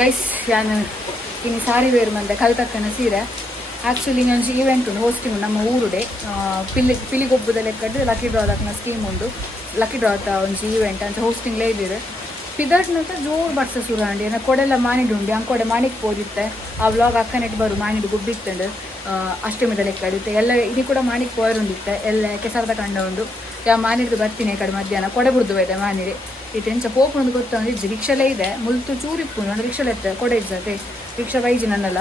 guys ನಾನು ಇನ್ನು ಸಾರಿ wear ಮಂದೆ ಕಲ್ತಕ್ಕನ ಸೀರೆ ಆ್ಯಕ್ಚುಲಿ ಒಂಜಿ ಈವೆಂಟ್ ಉಂಡು ಹೋಸ್ಟಿಂಗ್ ನಮ್ಮ ಊರುಡೆ ಪಿಲಿಗೊಬ್ಬುದ ಲೆಕ್ಕದ್ದು ಲಕ್ಕಿ ಡ್ರಾ ದಕ್ಕನ ಸ್ಕೀಮ್ ಉಂಡು ಲಕ್ಕಿ ಡ್ರಾ ಒಂಜಿ ಈವೆಂಟ್ ಅಂತ ಹೋಸ್ಟಿಂಗ್ ಲೇದಿರು ಪಿದಟ್ನಂತ ಜೋರು ಬರ್ಸ ಸುರಾಂಡಿ ಏನ ಕೊಡೆಲ್ಲ ಮಾನಿಡು ಉಂಡು ಅಂಕೊಡೆ ಮಾಣಿಕ್ ಪೋದಿತ್ತೆ ಆ ವ್ಲಾಗ್ ಅಕ್ಕನೆಟ್ ಬರು ಮಾನಿಡು ಗುಬ್ಬಿತ್ತಂಡು ಅಷ್ಟಮಿದ ಲೆಕ್ಕಡಿತ್ತೆ ಎಲ್ಲ ಇದು ಕೂಡ ಮಾಣಿಕ್ ಪೋಯರುಂಡಿತ್ತೆ ಎಲ್ಲ ಕೆಸರದ ಕಂಡ ಉಂಡು ಯಾ ಮಾನಿಡ್ದು ಬರ್ತೀನಿ ಈ ಕಡೆ ಮಧ್ಯಾಹ್ನ ಕೊಡೆ ಬಿಡ್ದು ಇದೆ ಮಾನಿಡಿ ಇದು ಎಂಚ ಪೋಪುಂದು ಗೊತ್ತಂದ್ರೆ ರಿಕ್ಷಾಲೇ ಇದೆ ಮುಲ್ತು ಚೂರಿಪ್ಪು ನಾನು ರಿಕ್ಷಾಲೆ ಎತ್ತೆ ಕೊಡೆ ಇಜ್ಜತೆ ರಿಕ್ಷಾ ಬೈಜಿ ನನ್ನಲ್ಲ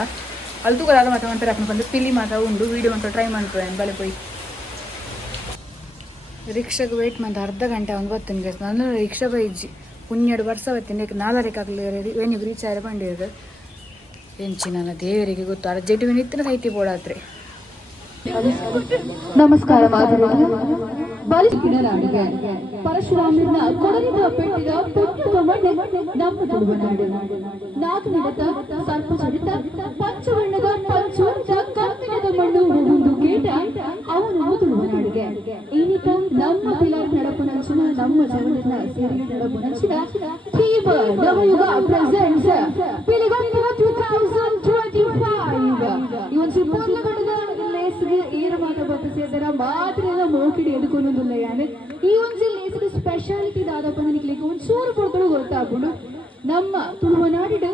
ಅಲ್ಲಿ ತೂಗದ ಮಾತ್ರ ಮಂತಾರೆ ಅಪ್ಪನ ಬಂದು ಪಿಲಿ ಮಾತ್ರ ಉಂಡು ವೀಡಿಯೋ ಅಂತ ಟ್ರೈ ಮಾಡ್ತೇವೆ ಬಲೆ ಪೋಯಿ ರಿಕ್ಷಾಗೆ ವೆಯ್ಟ್ ಮಾಡಿ ಅರ್ಧ ಗಂಟೆ ಒಂದು ಬರ್ತೀನಿ ನಾನು ರಿಕ್ಷಾ ಬೈಜಿ ಪುಣ್ಯಡು ವರ್ಷ ಬರ್ತೀನಿ ನಾಲ್ಕರಿಗಾಗಲಿ ವೇಣಿಗೆ ರೀಚ್ ಆಯ್ರೆ ಬಂದಿರೋದು ಎಂಚಿ ನನ್ನ ದೇವರಿಗೆ ಗೊತ್ತು ಅರ್ಜೆಂಟ್ ನಿತ್ತಿನ ಸೈತಿ ಬೋಡಾತ್ರಿ ನಮಸ್ಕಾರ ಪರಶುರಾಮನ ಕೊಡಲಿನ ಪೆಟ್ಟಿದ ಪುಟ್ಟದ ಮಣ್ಣೆ ನಮ್ಮ ತುಳುವನಾಡು ನಾಲ್ಕು ನಿಡತ ಸರ್ಪ ಚಡಿತ ಪಂಚವರ್ಣದ ಪಂಚವರ್ಣ ಕಬ್ಬಿಣದ ಮಣ್ಣು ಒಂದು ಗೇಟ ಅವನು ತುಳುವನಾಡಿಗೆ ಈನಿತ ನಮ್ಮ ಪಿಲಾರ್ ನಡಪುನಂಚಿನ ನಮ್ಮ ಜಗತ್ತಿನ ಸೇರಿ ನಡಪುನಂಚಿನ ಥೀಮ್ ನವಯುಗ ಪ್ರೆಸೆಂಟ್ಸ್ ಪಿಲಿಗೊಪ್ಪ 2025 ಇವನ್ ಸುತ್ತಲ ಗಡದ ಲೇಸ್ಗೆ ಏರ ಮಾತ್ರ ಬತ್ತು ಸೇದರ ಮಾತ್ರ ಎಲ್ಲ ಮೋಕಿಡಿ ಎದುಕೊನ್ನೊಂದುಲ್ಲ ಯಾನೆ ಈ ಒಂಜಿ ಲೇಸ್ಗೆ ಸ್ಪೆಷಾಲಿಟಿ ದಾದಪ್ಪ ನಿಕ್ಲಿಕ್ಕೆ ಒಂಚೂರು ಕೊಡ್ತಳು ಗೊತ್ತಾಗ್ಬಿಡು ನಮ್ಮ ತುಳುವನಾಡಿಡು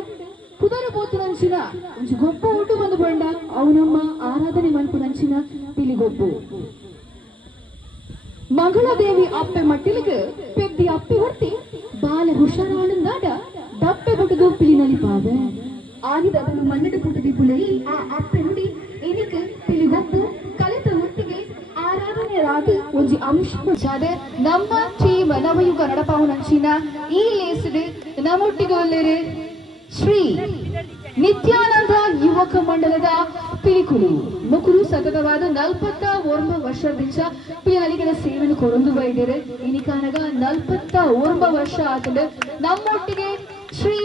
ಕುದರ ಪೋತುನಂಚಿನ ಒಂಜಿ ಗೊಬ್ಬ ಊಟ ಬಂದು ಬಂಡ ಅವು ನಮ್ಮ ಆರಾಧನೆ ಮನ್ಪುನಂಚಿನ ಪಿಲಿಗೊಬ್ಬು ಮಂಗಳದೇವಿ ಅಪ್ಪೆ ಮಟ್ಟಿಲಿಗೆ ಪೆದ್ದಿ ಅಪ್ಪಿ ಹೊರ್ತಿ ಬಾಲೆ ಹುಷಾರಾಳಂದಾಡ ದಪ್ಪೆ ಬುಟ್ಟದು ಪಿಲಿನಲ್ಲಿ ಪಾವೆ ಆನಿದ ಅದನ್ನು ಮಣ್ಣಿಡ ಪುಟ್ಟದಿ ಪುಳಲಿ ಆ ಅಪ್ಪೆ ನುಡಿ ಏನಕ್ಕೆ ಪಿಲಿಗೊಬ್ಬು ಕಲಿತ ಒಟ್ಟಿಗೆ ಆರಾಧನೆಯರಾಗಿ ಒಂಜಿ ಅಂಶ ಜಾದೆ ನಮ್ಮ ಟೀಮ್ ನವಯುಗ ನಡಪಾವನಂಚಿನ ಈ ಲೇಸ್ಡ್ ನಮ್ಮೊಟ್ಟಿಗೆ ಒಳ್ಳೆರೆ ಶ್ರೀ ನಿತ್ಯಾನಂದ ಯುವಕ ಮಂಡಲದ ಪಿಲಿಕುಲು ಮುಕುಲು ಸತತವಾದ 41 ವರ್ಷದಿಂದ ಪಿಲಿನಲಿಗರ ಸೇವೆಯನ್ನು ಕೊರೊಂದು ಬೈದರೆ ಇನಿಕಾನಗ 41 ವರ್ಷ ಆತಂಡ ನಮ್ಮೊಟ್ಟಿಗೆ ಶ್ರೀ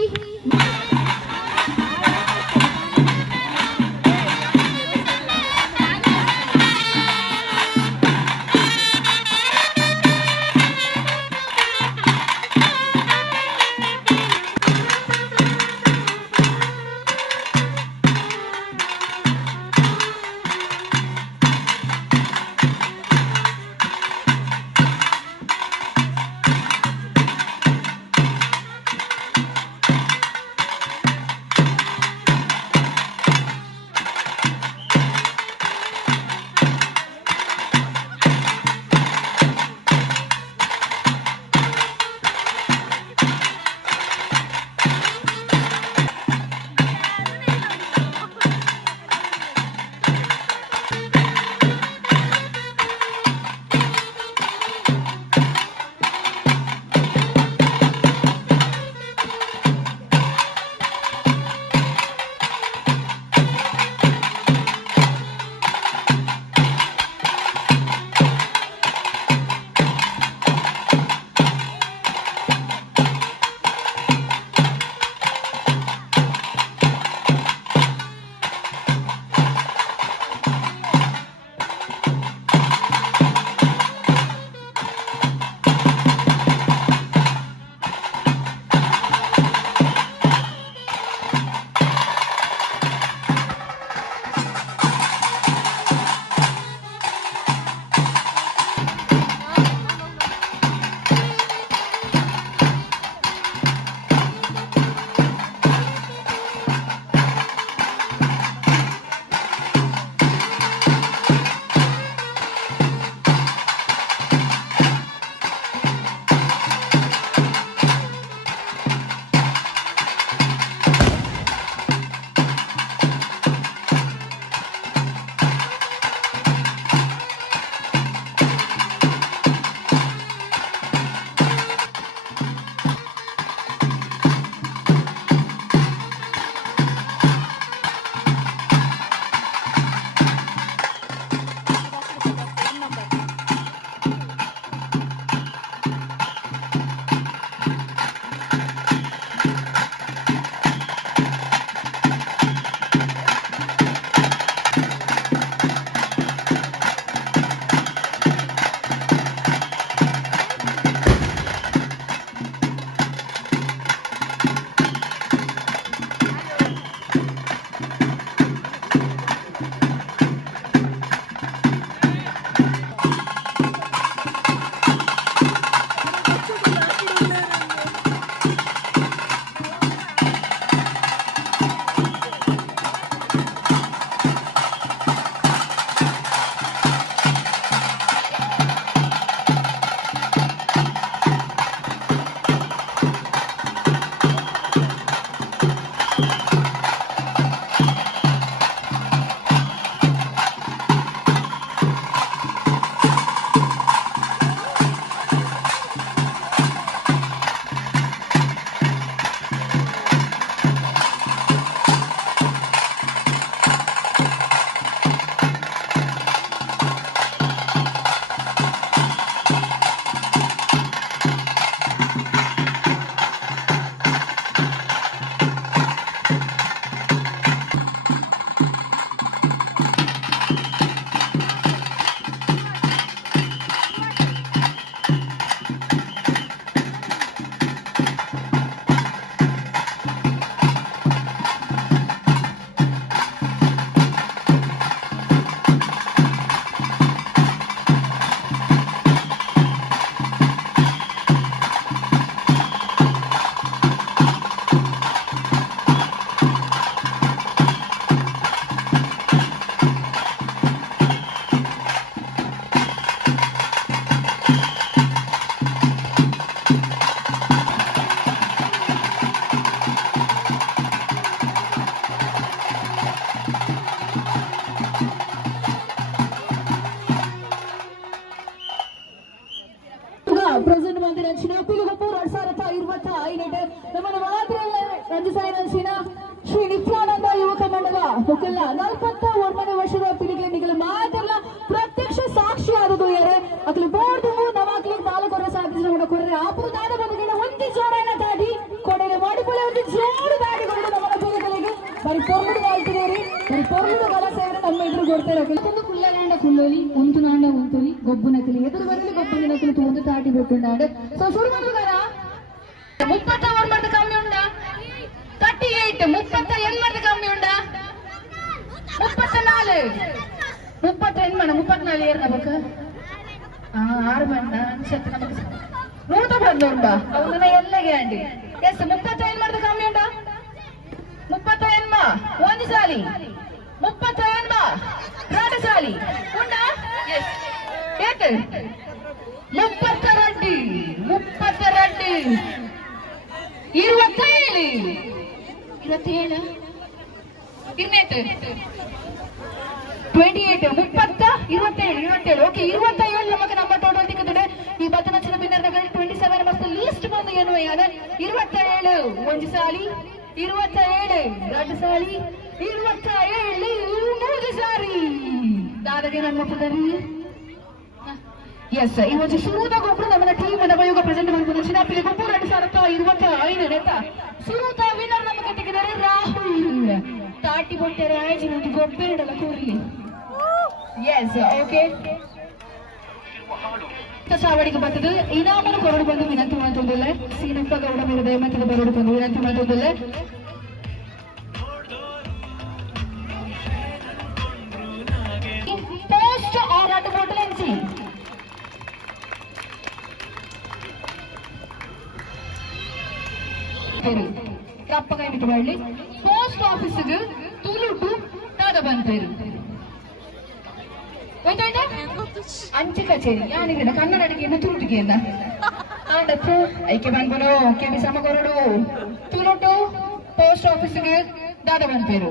ಪ್ರಸನ್ನ ಮಂದಿರ ಪಿಲಿಗೊಪ್ಪು 2025 ನಮ್ಮನ್ನು ಮಾತ್ರ ರಂಜಿಸಾಯಿನ ಶ್ರೀ ನಿತ್ಯಾನಂದ ಯುವಕ ಮಂಡಲ ಮುಖಲ್ಲ 41 ವರ್ಷದ ಪಿಲಿಗಳಿಗೆ ಮಾತ್ರ ಪ್ರತ್ಯಕ್ಷ ಸಾಕ್ಷಿ ಆದದು ಯಾರೇ ಅಕ್ಲು ಬೋರ್ಡು ನವಾಕ್ಲಿ 4 ಸಾಧಿಸಿದ ಕೊಡ್ರೆ ಆಪರು ದಾದ ಬಂದಿಗೆ ಒಂದು ಜೋಡಾನ ದಾಡಿ ಕೊಡೆಗೆ ಮಾಡಿಕೊಳ್ಳೆ ಒಂದು ಜೋಡು ದಾಡಿಗಳು ನಮ್ಮ ಪಿಲಿಗಳಿಗೆ ಬರೀ ಪೊರ್ಮುಡು ಕಾಲ್ತಿದೇರಿ ಬರೀ ಪೊರ್ಮುಡು ಕಲ ಸೇರಿ ನಮ್ಮ ಎದುರು ಕೊಡ್ತಾರೆ ಒಂದು ಕುಲ್ಲಗಾಂಡ ಕುಲ್ಲೋಲಿ ಒಂದು ನಾಂಡ ಒಂತೋಲಿ ಗೊಬ್ಬು ನಕಲಿ ಎದುರು ಬರಲಿ ಗೊಬ್ಬು ನಕಲಿ ಒಂದು ತಾಟಿ ಬಿಟ್ಟುಂಡಾಡು ಸೊ ಶುರು ಮಾಡುವುದಾರ 39 ಕಮ್ಮಿ ಉಂಡ 38 38 ಕಮ್ಮಿ ಉಂಡ 34 34 ಏರ್ನ ಬಕ 6 ಮಣ್ಣ ಅನ್ಸತ್ತೆ ನಮಗೆ 100 ಉಂಡ ಅವನ ಎಲ್ಲಗೆ ಅಂಡಿ ಎಸ್ 35 ಕಮ್ಮಿ ಉಂಡ 35 ಒಂದು ಸಾಲಿ 35 ಎರಡು ಸಾಲಿ ಉಂಡ ಎಸ್ ಏಕೆ 32 27 27 ಇನ್ನೇತು 28 30 27 ಓಕೆ 27 ನಮಗೆ ನಮ್ಮ ಟೋಟಲ್ ತಿಕ್ಕುತ್ತದೆ ಈ ಬದನಚನ ಬಿನ್ನರ್ನಗರ 27 ಮಸ್ತ್ ಲೀಸ್ಟ್ ಬಂದು ಏನು ಯಾರ 27 ಒಂದು ಸಾಲಿ 27 ಎರಡು ಸಾಲಿ 27 ಮೂರು ಸಾರಿ ದಾದಗೆ ನನ್ನ ಮಕ್ಕಳರಿ ಎಸ್ ಇವತ್ತು ಶುರುದಾಗ ಒಬ್ರು ನಮ್ಮ ಟೀಮ್ ನವಯುಗ ಪ್ರೆಸೆಂಟ್ ಮಾಡ್ಕೊಂಡು ಚಿನ್ನಪಿಗೆ ಗೊಬ್ಬು 2025 ನೆತ್ತ ಶುರುತ ವಿನ್ನರ್ ನಮಗೆ ತೆಗೆದರೆ ರಾಹುಲ್ ತಾಟಿ ಕೊಟ್ಟರೆ ಆಯ್ಜಿ ನೋಡಿ ಗೊಬ್ಬೆ ಇಡಲ್ಲ ಕೂರ್ಲಿ ಎಸ್ ಓಕೆ ಸಾವಡಿಗೆ ಬರ್ತದೆ ಇನಾಮನು ಕೊರಡು ಬಂದು ವಿನಂತಿ ಮಾಡ್ತಿದ್ದಿಲ್ಲ ಸೀನಪ್ಪ ಗೌಡ ಮೇಲೆ ದಯಮಂತದ ಬರೋಡು ಬಂದು ವಿನಂತಿ ಮಾಡ್ತಿದ್ದಿಲ್ಲ ಪೋಸ್ಟ್ ಆರಾಟ ಹೋಟೆಲ್ ಎನ್ಸಿ ತಪ್ಪಕಾಯಿ ಬಿಟ್ಟು ಬರಲಿ ಪೋಸ್ಟ್ ಆಫೀಸ್ಗೆ ತುಳುಟು ದಾದ ಬಂತೇರು ಹೋಯ್ತಾಯ್ತಾ ಅಂಚೆ ಕಚೇರಿ ಯಾನಿಗೆ ಕನ್ನಡಕ್ಕೆ ತುಳುಟಿಗೆ ಅಲ್ಲ ಆಡತ್ತು ಐಕೆ ಬಂದ್ಬರು ಕೆಬಿ ಸಮಗೊರಡು ತುಳುಟು ಪೋಸ್ಟ್ ಆಫೀಸ್ಗೆ ದಾದ ಬಂತೇರು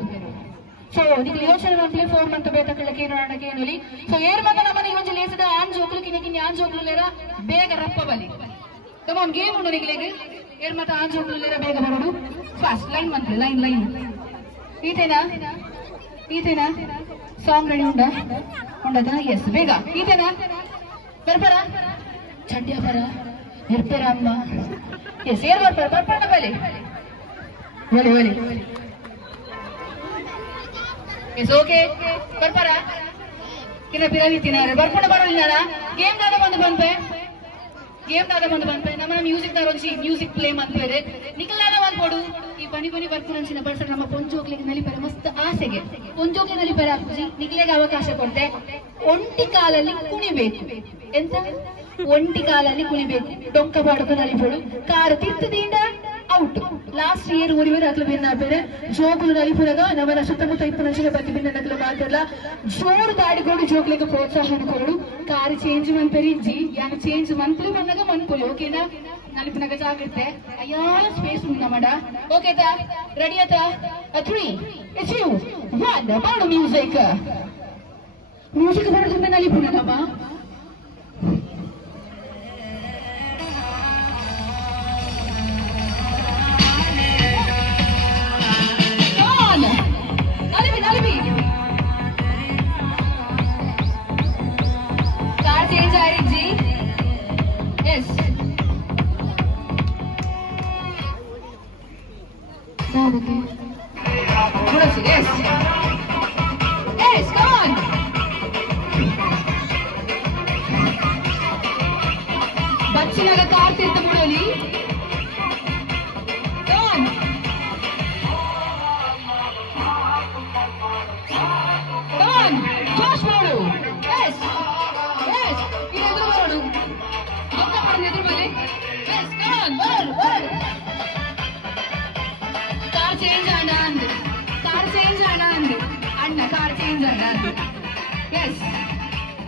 ಸೊ ನೀವು ಯೋಚನೆ ಮಾಡ್ತೀವಿ 4 ಮಂತ್ ಬೇತಕ್ಕಳಕ್ಕೆ ಏನು ಆಡಕ್ಕೆ ಏನು ಸೊ ಏರ್ ಮಗ ನಮ್ಮನೆ ಒಂಜಿ ಲೇಸದ ಆನ್ ಜೋಕ್ಲು ಕಿನಕಿನಿ ಆನ್ ಜೋಕ್ಲು ಬೇಗ ರಪ್ಪ ಬಲಿ ತಮ್ಮ ಗೇಮ್ ಉಂಡು ನಿಗಳಿಗೆ ಏರ್ ಮತ್ತೆ ಆನ್ ಜೋಕ್ಲು ಬೇಗ ಬರೋದು ಫಾಸ್ಟ್ ಲೈನ್ ಮಂತ್ರಿ ಲೈನ್ ಈತೇನಾ ಸಾಂಗ್ ರೆಡಿ ಉಂಡದ ಎಸ್ ಬೇಗ ಈತೇನಾ ಬರ್ಬರ ಚಡ್ಡಿಯ ಬರ ಇರ್ತಾರ ಅಮ್ಮ ಎಸ್ ಏರ್ ಬರ್ತಾರ ಬರ್ಪಣ್ಣ ಬಲಿ ಒಲಿ ಎಸ್ ಓಕೆ ಬರ್ಬರ ಕಿನ್ನ ಬಿರಾಗಿ ತಿನ್ನಾರೆ ಬರ್ಕೊಂಡು ಬರೋಲ್ಲ ಗೇಮ್ ದಾದ ಬಂದು ಬಂದ್ಪೆ ನಮ್ಮ ಮ್ಯೂಸಿಕ್ ದಾರ ಮ್ಯೂಸಿಕ್ ಪ್ಲೇ ಮಾಡ್ತಾರೆ ನಿಖಲಾದ ಬಂದ್ಕೊಡು ಈ ಬನಿ ಬರ್ಕೊಂಡು ಬಳಸ ನಮ್ಮ ಪೊಂಚೋಕ್ಲಿಗೆ ನಲಿಪರೆ ಮಸ್ತ್ ಆಸೆಗೆ ಪೊಂಚೋಕ್ಲಿ ನಲಿಪರೆ ಹಾಕಿ ನಿಖಲೆಗೆ ಅವಕಾಶ ಕೊಡ್ತೆ ಒಂಟಿ ಕಾಲಲ್ಲಿ ಕುಣಿಬೇಕು ಎಂತ ಒಂಟಿ ಕಾಲಲ್ಲಿ ಕುಣಿಬೇಕು ಡೊಂಕ ಬಾಡಕ ನಲಿಪಡು ಕಾರು ತಿರ್ತದಿಂದ ಔಟ್ ಲಾಸ್ಟ್ ಇಯರ್ ಒರಿವರೆ ಅಕ್ಲು ಭಿನ್ನ ಬೇರೆ ಜೋಗುಲು ನಲಿಪುರಗ ನಮ್ಮನ ಸುತ್ತಮುತ್ತ 20 ಲಕ್ಷದ ಪ್ರತಿ ಭಿನ್ನ ನಕ್ಲು ಮಾತಾಡಲ್ಲ ಜೋರು ದಾಡಿಗೋಡು ಜೋಗ್ಲಿಗೆ ಪ್ರೋತ್ಸಾಹ ಕೊಡು ಕಾರು ಚೇಂಜ್ ಮನ್ಪೆರಿ ಜಿ ಯಾನು ಚೇಂಜ್ ಮಂತ್ಲಿ ಬಂದಾಗ ಮನ್ಕೊಲಿ ಓಕೆನಾ ನಲಿಪಿನಾಗ ಜಾಗ್ರತೆ ಅಯ್ಯಾಲ ಸ್ಪೇಸ್ ಉಂಟ ಮಾಡ ಓಕೆತಾ ರೆಡಿ ಆತ 3 2 1 ಮಾಡು ಮ್ಯೂಸಿಕ್ ಬರೋದು ನಲಿಪುನಲ್ಲಮ್ಮ ಬಚ್ಚಿನಾಗ ಕಾರ್ ತಿರ್ತ ಬಿಡಲಿ ಜೋಶ್ ಮಾಡು ಎದುರು ಬರೋಡು ದೊಡ್ಡ ಮಾಡಿದ ಎದುರು ಮೇಲೆ ಕಾರ್ ಚೇಂಜ್ ಆಡ ಅಂದು ಅಣ್ಣ ಕಾರ್ ಚೇಂಜ್ ಆಡ ಅಂದು ಎಸ್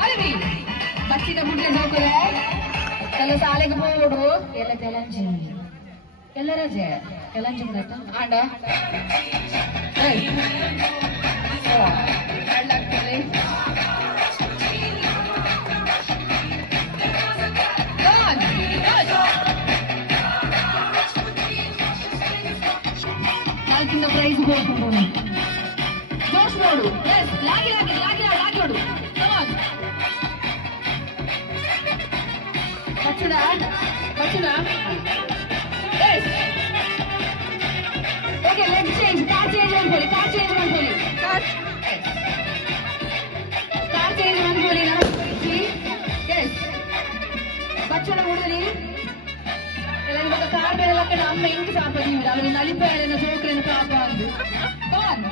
ಅಲ್ವಿ ಬಚ್ಚಿನ ಬಿಡ್ಲೆ ಹೋಗೋದೆ ಎಲ್ಲ ಶಾಲೆಗೆ ಹೋಗೋಡು ಎಲ್ಲ ತೆಲಂಜಿ ಎಲ್ಲ ರಜೆ ತೆಲಂಜಿ ಆಂಡ ಕಿನ್ನ ಪ್ರೈಸ್ ಹೋಗ್ಕೊಂಡು ಜೋಶ್ ನೋಡು ಎಸ್ ಲಾಗಿ ಲಾಗಿ ಲಾಗಿ ಲಾಗಿ ನೋಡು ಕಮಾನ್ ಬಚ್ಚುಡ yes okay leg change car change ಮಾಡ್ಕೊಳ್ಳಿ ಕಾರ್ ಚೇಂಜ್ ಮಾಡ್ಕೊಳ್ಳಿ ಕಾರ್ ಚೇಂಜ್ ಮಾಡ್ಕೊಳ್ಳಿ ಎಸ್ ಬಚ್ಚುಡ ನೋಡಿರಿ ಎಲ್ಲ ಕಾರ್ ಬೇರೆ ಲಕ್ಕಡ ಅಮ್ಮ ಹೆಂಗ್ ಸಾಪದೀವಿ ಅವ್ರಿಗೆ ನಲಿಪೇರನ್ನ ಜೋಕ್ರೇನು ಪಾಪ ಅಂದು ಕಮಾನ್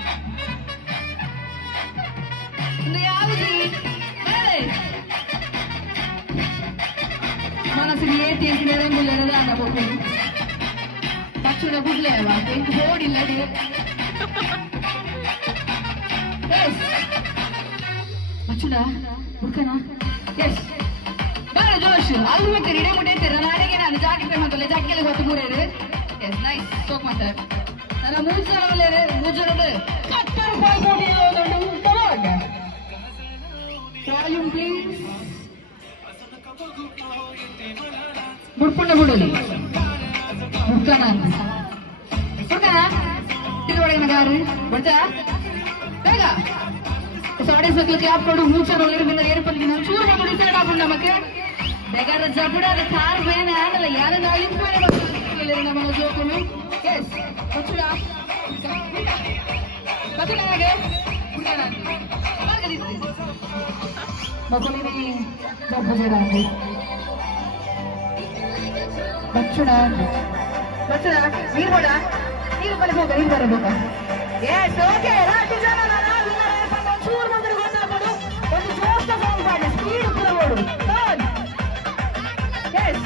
ಒಂದು ಯಾವುದು మనసుని ఏ తీసి నెరంగులేదా అన్నపోతుంది పచ్చుడ గుడ్లేవా ఇంక ఓడిల్లడి పచ్చుడా ఉడకనా ఎస్ బాగా జోష్ ಅದು ಮತ್ತೆ ರಿಡೆ ಮುಟ್ಟೈತೆ ನಾಳೆಗೆ ನಾನು ಜಾಕೆಟ್ ಮಾಡ್ತಲ್ಲ ಜಾಕೆಟ್ ಗೊತ್ತು ಮೂರೇರು ಎಸ್ ನೈಸ್ ಸೋಕ್ ಮಾತಾಡ ನನ್ನ ಮೂಜರಲ್ಲೇ ಕಟ್ಟರು ಬಾಯ್ ಕೋಟಿ ಹೋದೊಂಡು ಕಮಾನ್ ವಾಲ್ಯೂಮ್ ಪ್ಲೀಸ್ ಬುಡ್ಪುಂಡ ಬಿಡಲಿ ಬುಡ್ಕನ ತಿರುವಡೆಗಿನ ಗಾರು ಬಡ್ತಾ ಬೇಗ ಸಾಡೆ ಸಕಲ ಕ್ಯಾಪ್ ಕೊಡು ಮೂಚರ್ ಒಳಗಿನ ಏರ್ಪಲ್ಗಿ ನಾನು ಚೂರು ಮಾಡಿ ಸೈಡ್ ಹಾಕೊಂಡು ನಮಗೆ ಬೇಗಾರ ಜಬುಡಾದ ಕಾರ್ ಬೇನೆ ಆಗಲ್ಲ ಯಾರು ನಾಳಿಂಪೇರೆ ನಮ್ಮ ಜೋಕನು ಎಸ್ ಬಚ್ಚುಡ ಬಚ್ಚುಡ ಹಾಗೆ ಮಕ್ಕಳಿಗೆ ಜಬ್ಬುಜರ ಬಚ್ಚುಡ ನೀರು ಬೇಡ ನೀರು ಬರಬೇಕಾ ಎಸ್ ಓಕೆ ರಾತ್ರಿ ಜನ ಚೂರು ಮಂದಿರ ಗೊತ್ತಾಗ್ಬೋದು ಒಂದು ಜೋಷ್ಟ ಫೋನ್ ಮಾಡಿ ಸ್ಪೀಡ್ ಕೊಡಬೋಡು ಎಸ್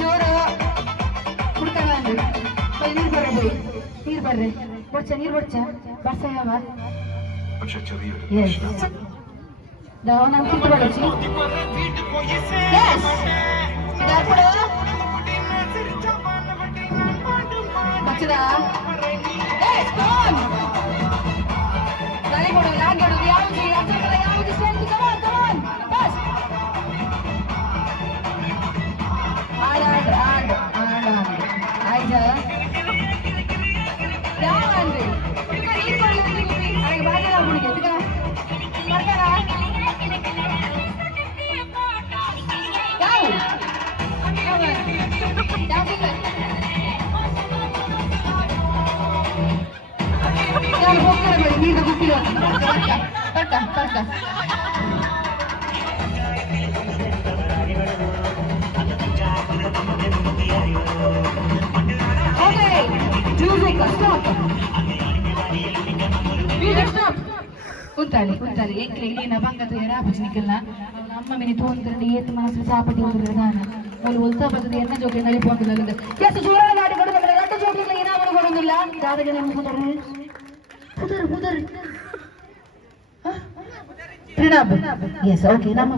ಜೋರು ಹುಡ್ಕಣ ಅಂದು ನೀರು ಬರ್ರಿ ಬಡ್ಚ ನೀರು ಬಡ್ಚ ಬರ್ಸ ಯಾವ ಎಸ್ ನಾನು ಕಿತ್ತು ಬಡಚಿ ಎಸ್ ಇದಾರ್ಪಡು ಬಚ್ಚದ ಎಸ್ ಕಮಾನ್ ಗಾಳಿ ಕೊಡು ಲಾಗ್ ಕೊಡು ಯಾವುದು ಸ್ಟ್ರೆಂತ್ ಕಮಾನ್ ಬಸ್ ಆಡ್ ಆಯ್ತ ಯಾವಂದ್ರಿ ನೀರು ಕೊಡಲಿ ಹಾಗೆ ಬಾಗಿಲ ಹುಡುಗಿ ಎದ್ಕ ಮಾಡ್ತಾರ ನೀರು ಗೊತ್ತಿಲ್ಲ ಕಟ್ಟ ಓಕೆ ಮ್ಯೂಸಿಕ್ ಸ್ಟಾಪ್ ಕೂತಾಳಿ ಏನ ಬಂಗತು ರಾಪಚ್ನಿಕಲ್ಲ ಅಮ್ಮ ಮಿನಿ ತೋಂದ್ರಲ್ಲಿ ಏತ್ ಮನಸ್ಸು ಸಾಪಟಿ ಹೋದ್ರೆ ನಾನು వాళ్ళు ఒల్తా పద్ధతి ఎన్న జోకి నలిపోతుంది ఎస్ చూడాలి నాటి కూడా మన గంట జోకులు ఏనామని కొడుందిಲ್ಲ దాదగనే ముదరు ಪ್ರಣಾಬ್ ಎಸ್ ಓಕೆ ನಮ್ಮ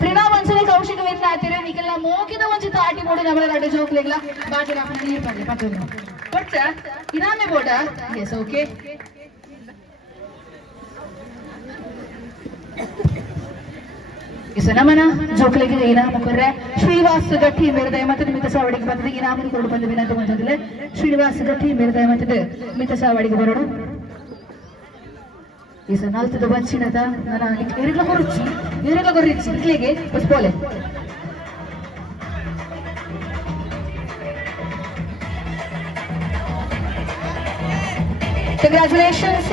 ಪ್ರಣಾಬ್ ಅನ್ಸಲೆ ಕೌಶಿಕ ವೇತನ ಆತಿರೆ ನಿಕಲ್ಲ ಮೋಕಿದ ಒಂಚಿತ ಆಟಿ ನೋಡಿ ನಮ್ಮ ಗಂಟ ಜೋಕ್ಲೆಗ್ಲ ಬಾಜಿ ರಾಪನ ನೀರು ಪಡ್ಲೆ ಪತ್ತೋದು ಬಚ್ಚ ಇನಾಮೆ ಬೋಡ ಎಸ್ ಓಕೆ ನಮನ ಜೋಕ್ಲಿಗೆ ಇನಾಮ ಕೊರ್ರೆ ಶ್ರೀನಿವಾಸ್ ಗಟ್ಟಿ ಮೇರ್ದಯ ಮತ್ತು ಮಿತ ಸಾವಡಿಗೆ ಬಂದಿದೆ ಇನಾಮ ಕೊಡು ಬಂದು ವಿನಂತ ಬಂದಿಲ್ಲ ಶ್ರೀನಿವಾಸ್ ಗಟ್ಟಿ ಮೇರ್ದಯ ಮತ್ತು ಮಿತ ಸಾವಡಿಗೆ ಬರೋಡು ಈ ನಾಲ್ಕು ಬಚ್ಚಿನದ ನಾನು ಏರೆಲ್ಲ ಕೊರ್ರಿಚ್ಚಿ ಇಟ್ಲಿಗೆ ಪುಷ್ಪೋಲೆ ಕಂಗ್ರಾಚುಲೇಷನ್ಸ್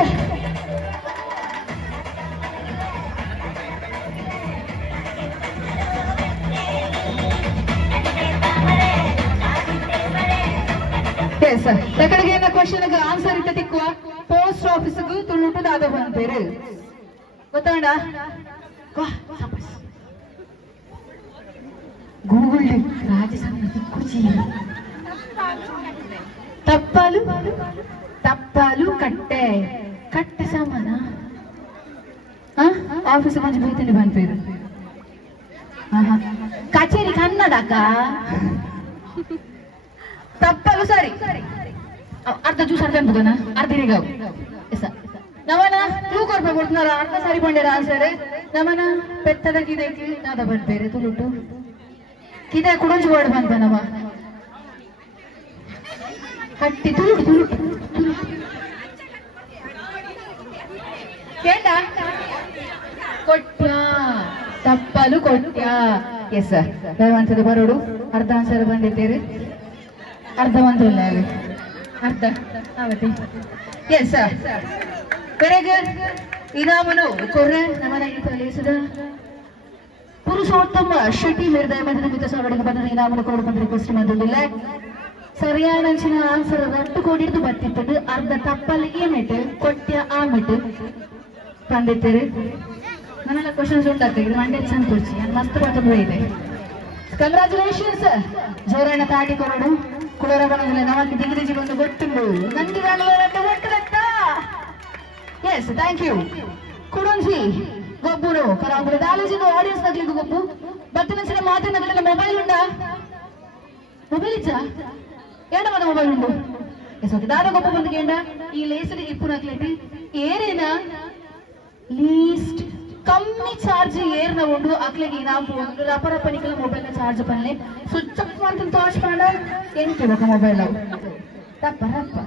ತಕಡೆಗೆ ಕ್ವಶನ್ಗೆ ಆನ್ಸರ್ ಇಟ್ಟ ತಿಕ್ಕುವ ಪೋಸ್ಟ್ ಆಫೀಸ್ಗೂ ತುಳುಟು ದಾದ ಬಂದ್ಪೇರು ಗೊತ್ತಾಂಡ ಗೂಗಲ್ ರಾಜಸಂಘ ತಿಕ್ಕುಚಿ ತಪ್ಪಾಲು ಕಟ್ಟೆ ಸಾಮಾನ ಆಫೀಸ್ ಮಂಜು ಬೈತಲ್ಲಿ ಬಂದ್ಪೇರು ಕಚೇರಿ ಕನ್ನಡಕ ತಪ್ಪಲು ಸರಿ ಅರ್ಧ ಜ್ಯೂಸ್ ಅರ್ಧ ಅನ್ಬೋದನ ಅರ್ಧ ಹಿರಿಗಾವ್ ನಮನ ಕ್ಲೂ ಕೊಡ್ಬೇಕುಂಟಾರ ಅರ್ಧ ಸರಿ ಬಂಡೇರ ಆನ್ಸರ್ ನಮನ ಪೆತ್ತದ ಗಿಡಕ್ಕೆ ನಾದ ಬಂದ್ಬೇರೆ ತುಳುಟು ಕಿದೆ ಕುಡಂಜು ಓಡ್ ಬಂದ ನಮ ಹಟ್ಟಿ ತುಳುಟು ತುಳುಟು ಕೇಳ ಕೊಟ್ಟ ತಪ್ಪಲು ಕೊಟ್ಟ ಎಸ್ ಸರ್ ದಯವಂತದ ಬರೋಡು ಅರ್ಧ ಆನ್ಸರ್ ಬಂದಿದ್ದೀರಿ ಅರ್ಧ ಒಂದು ಇಲ್ಲ ಅರ್ಧ ಅವತಿ ಎಸ್ ಸರ್ ವೆರಿ ಗುಡ್ ಇನಾಮನು ಕೊರ್ರೆ ನಮ್ಮನ ಕಲಿಸಿದ പുരുഷോത്തമ ഷെട്ടി ഹൃദയമന്ത്രി മികച്ച ಬಂದ ಇನಾಮನು ಕೊಡಬೇಕು ರಿಕ್ವೆಸ್ಟ್ ಮಾಡಿಲ್ಲ ಸರಿಯಾದ ಆನ್ಸರ್ 2 ಕೋಟಿ ಇದ್ದು ಬರ್ತಿತ್ತು ಅರ್ಧ ತಪ್ಪಲ್ಲಿ ಏಮಿಟ್ಟು ಕೊಟ್ಟ ಆಮಿಟ್ಟು ಬಂದಿದ್ದೀರಿ ನನ್ನೆಲ್ಲ ಕ್ವಶನ್ಸ್ ಉಂಟಾಗ್ತದೆ ಇದು ಮಂಡ್ಯ ಚಂದ ತೋರಿಸಿ ನಾನು ಮಸ್ತ್ ಮಾತು ಇದೆ ಕಂಗ್ರಾಚುಲೇಷನ್ಸ್ ಜೋರಣ್ಣ ತಾಟಿ ಕೊರಡು ಕುಳರ ಬಣದಲ್ಲಿ ನಮಗೆ ಡಿಗ್ರಿ ಬಂದು ಗೊತ್ತುಂಡು ನನಗೆ ಗೊತ್ತುತ್ತ ಎಸ್ ಥ್ಯಾಂಕ್ ಯು ಕುಡುಂಜಿ ಗೊಬ್ಬುನು ಕರಾಂಬುರ ಕಾಲೇಜಿನ ಆಡಿಯನ್ಸ್ ನಗ್ಲಿಕ್ಕೆ ಗೊಬ್ಬು ಬತ್ತಿನ ಮಾತಿನ ಮೊಬೈಲ್ ಉಂಟಾ ಮೊಬೈಲ್ ಇಚ್ಚಾ ಏಡ ಮದ ಮೊಬೈಲ್ ಉಂಟು ಎಸ್ ಓಕೆ ದಾರ ಗೊಬ್ಬ ಬಂದು ಈ ಲೇಸಲ್ಲಿ ಇಪ್ಪು ನಗ್ಲೇಟಿ ಏನೇನ ಲೀಸ್ಟ್ ಕಮ್ಮಿ ಚಾರ್ಜ್ ಏರ್ನ ಉಂಡು ಅಕ್ಲಿಗೆ ನಾವು ಒಂದು ರಪರಪ್ಪನಿಕಲ ಮೊಬೈಲ್ ಚಾರ್ಜ್ ಪನ್ನೆ ಸ್ವಿಚ್ ಆಫ್ ಮಾಡ್ತೀನಿ ತೋರ್ಸ್ ಮಾಡ ಎಂಟು ಮೊಬೈಲ್ ರಪ್ಪ ರಪ್ಪ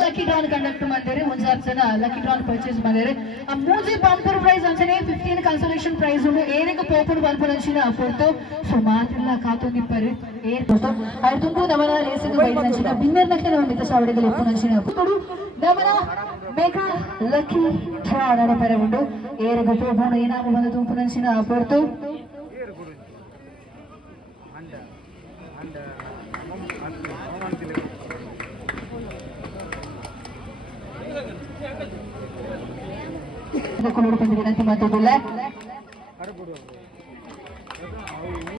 ಲಕ್ಕಿ ಡ್ರಾನ್ ಕಂಡಕ್ಟ್ ಮಾಡಿದ್ರೆ ಒಂದಾರು ಜನ ಲಕ್ಕಿ ಡ್ರಾನ್ ಪರ್ಚೇಸ್ ಮಾಡಿದ್ರೆ ಆ ಮೂಜಿ ಬಂಪರ್ ಪ್ರೈಸ್ ಅಂಚನೆ 15 ಕನ್ಸೋಲೇಷನ್ ಪ್ರೈಸ್ ಉಂಡು ಏನಿಗೆ ಪೋಪುಡು ಬಂಪರ್ ಅಂಚಿನ ಕೊಡ್ತು ಸುಮಾರೆಲ್ಲ ಕಾತೊಂದಿಪ್ಪರು ಏರ್ ಕೊಡ್ತು ಅವ್ರು ತುಂಬು ನಮನ ಲೇಸಿಗೆ ಬೈದ ಅಂಚಿನ ಬಿನ್ನರ್ ನಕ್ಕೆ ನಮ್ಮ ಮಿತ ಶಾವಡಿಗೆ ಎಪ್ಪು ಅಂಚಿನ ಕೊಡು ನಮನ ಮೆಗಾ ಲಕ್ಕಿ ಡ್ರಾ ನಡಪರೆ ಉಂಡು ಏರಿಗೆ ಪೋಪುಡು ಏನಾಗ ಬಂದು ತುಂಬು ಅಂಚಿನ ಕೊಡ್ತು ವಿನಂತಿ ಮಾತಾಡಿಲ್ಲ